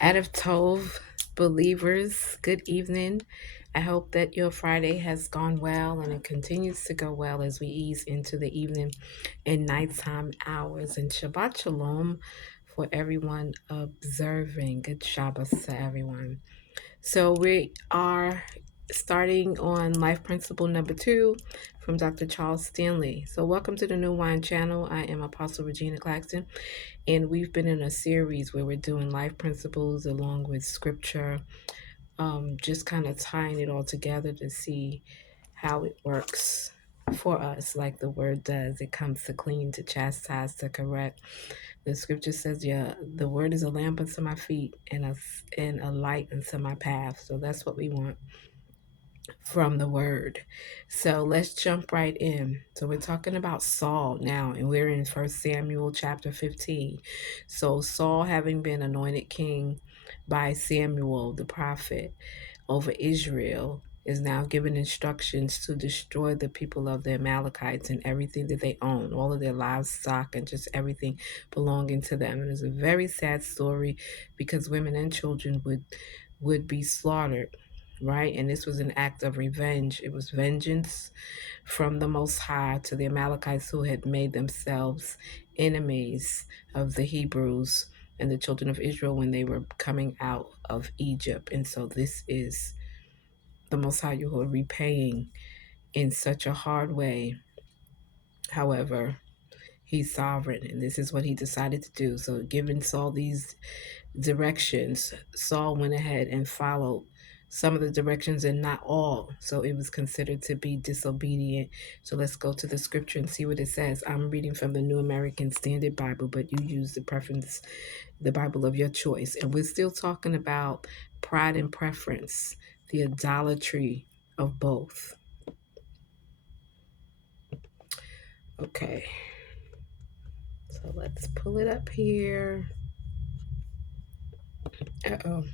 Out of Tove believers, good evening. I hope that your Friday has gone well and it continues to go well as we ease into the evening and nighttime hours. And Shabbat Shalom for everyone observing. Good Shabbos to everyone. So we are starting on life principle number 2 from Dr. Charles Stanley. So welcome to the New Wine Channel. I am Apostle Regina Claxton, and we've been in a series where we're doing life principles along with scripture, just kind of tying it all together to see how it works for us, like the word does. It comes to clean, to chastise, to correct. The scripture says, "Yeah, the word is a lamp unto my feet and a light unto my path." So that's what we want from the word. So let's jump right in. So we're talking about Saul now, and we're in First Samuel chapter 15. So Saul, having been anointed king by Samuel the prophet over Israel, is now given instructions to destroy the people of the Amalekites and everything that they own, all of their livestock and just everything belonging to them. And it's a very sad story because women and children would be slaughtered, right? And this was an act of revenge. It was vengeance from the Most High to the Amalekites who had made themselves enemies of the Hebrews and the children of Israel when they were coming out of Egypt. And so this is the Most High Yahuwah repaying in such a hard way. However, he's sovereign, and this is what he decided to do. So, given Saul these directions, Saul went ahead and followed some of the directions and not all. So it was considered to be disobedient. So let's go to the scripture and see what it says. I'm reading from the New American Standard Bible, but you use the Bible of your choice. And we're still talking about pride and preference, the idolatry of both. Okay. So let's pull it up here. Uh-oh.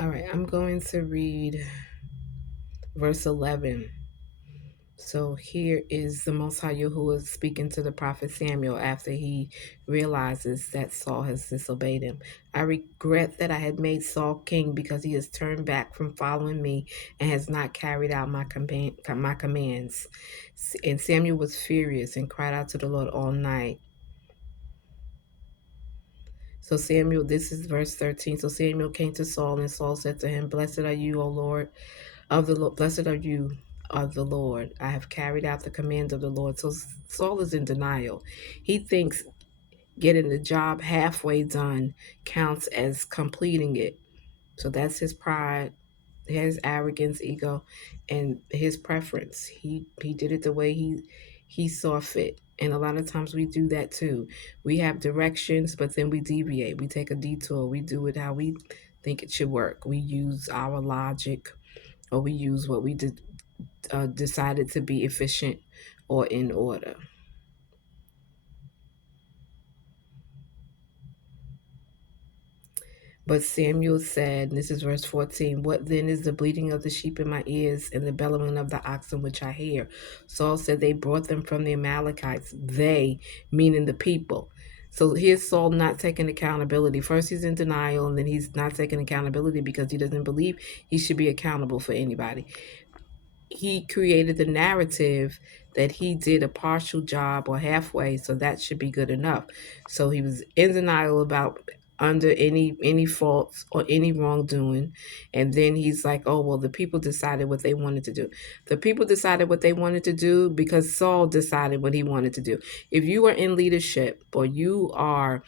All right, I'm going to read verse 11. So here is the Most High Yahuwah speaking to the prophet Samuel after he realizes that Saul has disobeyed him. I regret that I had made Saul king because he has turned back from following me and has not carried out my commands. And Samuel was furious and cried out to the Lord all night. So Samuel, this is verse 13. So Samuel came to Saul, and Saul said to him, "Blessed are you, O Lord of the Lord. Blessed are you of the Lord. I have carried out the command of the Lord." So Saul is in denial. He thinks getting the job halfway done counts as completing it. So that's his pride, his arrogance, ego, and his preference. He did it the way he saw fit. And a lot of times we do that too. We have directions, but then we deviate. We take a detour. We do it how we think it should work. We use our logic, or we use what we decided to be efficient or in order. But Samuel said, and this is verse 14, "What then is the bleating of the sheep in my ears and the bellowing of the oxen which I hear?" Saul said, "They brought them from the Amalekites." They, meaning the people. So here's Saul not taking accountability. First, he's in denial, and then he's not taking accountability because he doesn't believe he should be accountable for anybody. He created the narrative that he did a partial job or halfway, so that should be good enough. So he was in denial about under any faults or any wrongdoing, and then he's like, "Oh well, the people decided what they wanted to do." The people decided what they wanted to do because Saul decided what he wanted to do. If you are in leadership or you are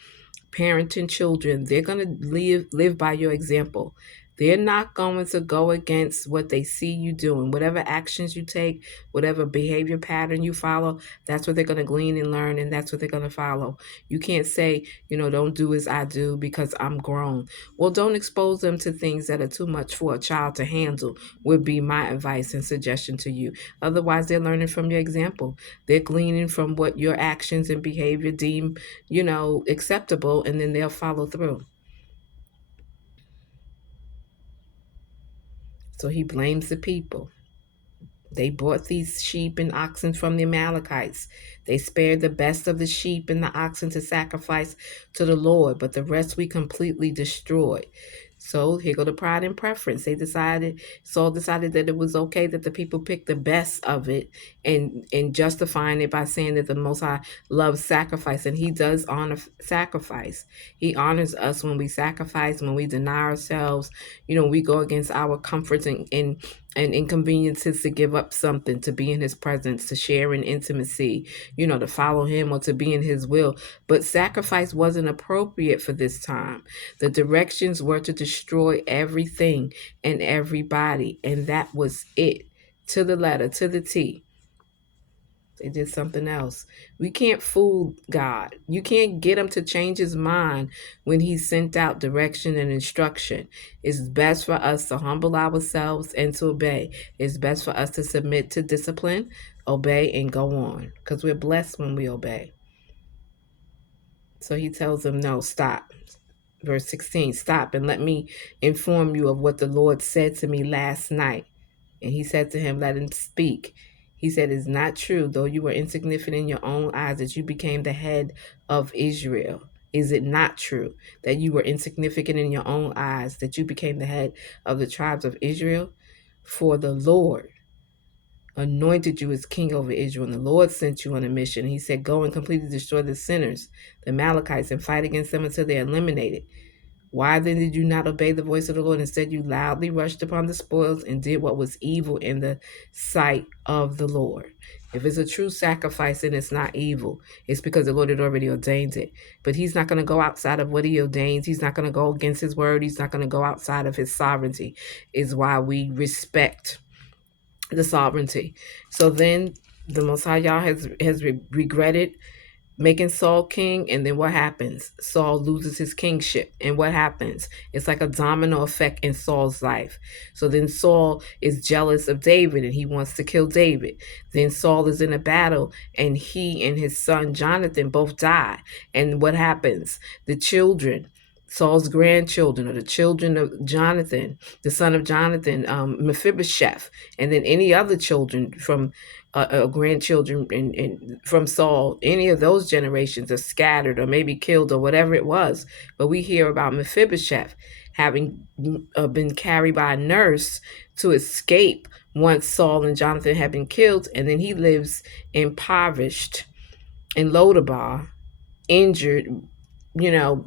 parenting children, they're going to live by your example. They're not going to go against what they see you doing. Whatever actions you take, whatever behavior pattern you follow, that's what they're going to glean and learn, and that's what they're going to follow. You can't say, don't do as I do because I'm grown. Well, don't expose them to things that are too much for a child to handle, would be my advice and suggestion to you. Otherwise, they're learning from your example. They're gleaning from what your actions and behavior deem, acceptable, and then they'll follow through. So he blames the people. They bought these sheep and oxen from the Amalekites. They spared the best of the sheep and the oxen to sacrifice to the Lord, but the rest we completely destroyed. So here go the pride and preference. Saul decided that it was okay that the people picked the best of it, and justifying it by saying that the Most High loves sacrifice, and He does honor sacrifice. He honors us when we sacrifice, when we deny ourselves. We go against our comforts and inconveniences to give up something, to be in His presence, to share in intimacy, to follow Him or to be in His will. But sacrifice wasn't appropriate for this time. The directions were to destroy everything and everybody, and that was it, to the letter, to the T. They did something else. We can't fool God. You can't get Him to change His mind when He sent out direction and instruction. It's best for us to humble ourselves and to obey. It's best for us to submit to discipline, obey, and go on, because we're blessed when we obey. So He tells them, no, stop. Verse 16, stop and let me inform you of what the Lord said to me last night. And he said to him, let him speak. He said, it's not true, though you were insignificant in your own eyes, that you became the head of Israel. Is it not true that you were insignificant in your own eyes, that you became the head of the tribes of Israel? For the Lord anointed you as king over Israel, and the Lord sent you on a mission. He said, go and completely destroy the sinners, the Amalekites, and fight against them until they're eliminated. Why then did you not obey the voice of the Lord? Instead, you loudly rushed upon the spoils and did what was evil in the sight of the Lord. If it's a true sacrifice and it's not evil, it's because the Lord had already ordained it. But He's not going to go outside of what He ordains. He's not going to go against His word. He's not going to go outside of His sovereignty. Is why we respect the sovereignty. So then the Most High Yah has regretted making Saul king, and then what happens? Saul loses his kingship, and what happens? It's like a domino effect in Saul's life. So then Saul is jealous of David, and he wants to kill David. Then Saul is in a battle, and he and his son Jonathan both die. And what happens? The children, Saul's grandchildren, or the children of Jonathan, the son of Jonathan, Mephibosheth, and then any other children from grandchildren and from Saul, any of those generations are scattered or maybe killed or whatever it was. But we hear about Mephibosheth having been carried by a nurse to escape once Saul and Jonathan have been killed, and then he lives impoverished in Lodabar, injured,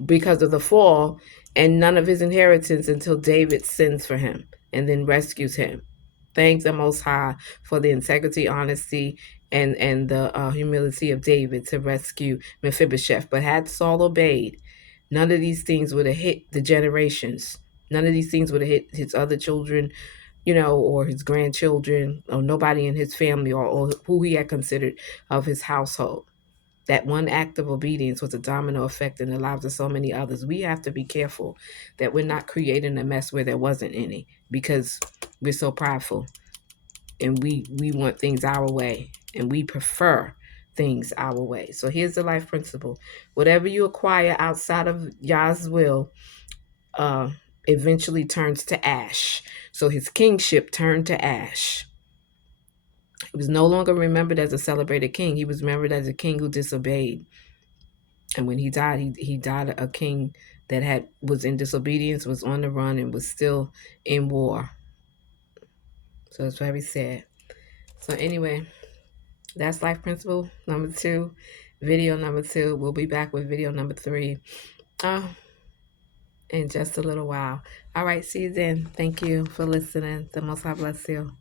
because of the fall, and none of his inheritance until David sends for him and then rescues him. Thank the Most High for the integrity, honesty, and the humility of David to rescue Mephibosheth. But had Saul obeyed, none of these things would have hit the generations. None of these things would have hit his other children, or his grandchildren, or nobody in his family, or who he had considered of his household. That one act of obedience was a domino effect in the lives of so many others. We have to be careful that we're not creating a mess where there wasn't any, because we're so prideful and we want things our way, and we prefer things our way. So here's the life principle. Whatever you acquire outside of Yah's will eventually turns to ash. So his kingship turned to ash. He was no longer remembered as a celebrated king. He was remembered as a king who disobeyed. And when he died, he died a king that was in disobedience, was on the run, and was still in war. So it's very sad. So anyway, that's life principle number 2, video number 2. We'll be back with video number 3 in just a little while. All right, see you then. Thank you for listening. The Most High bless you.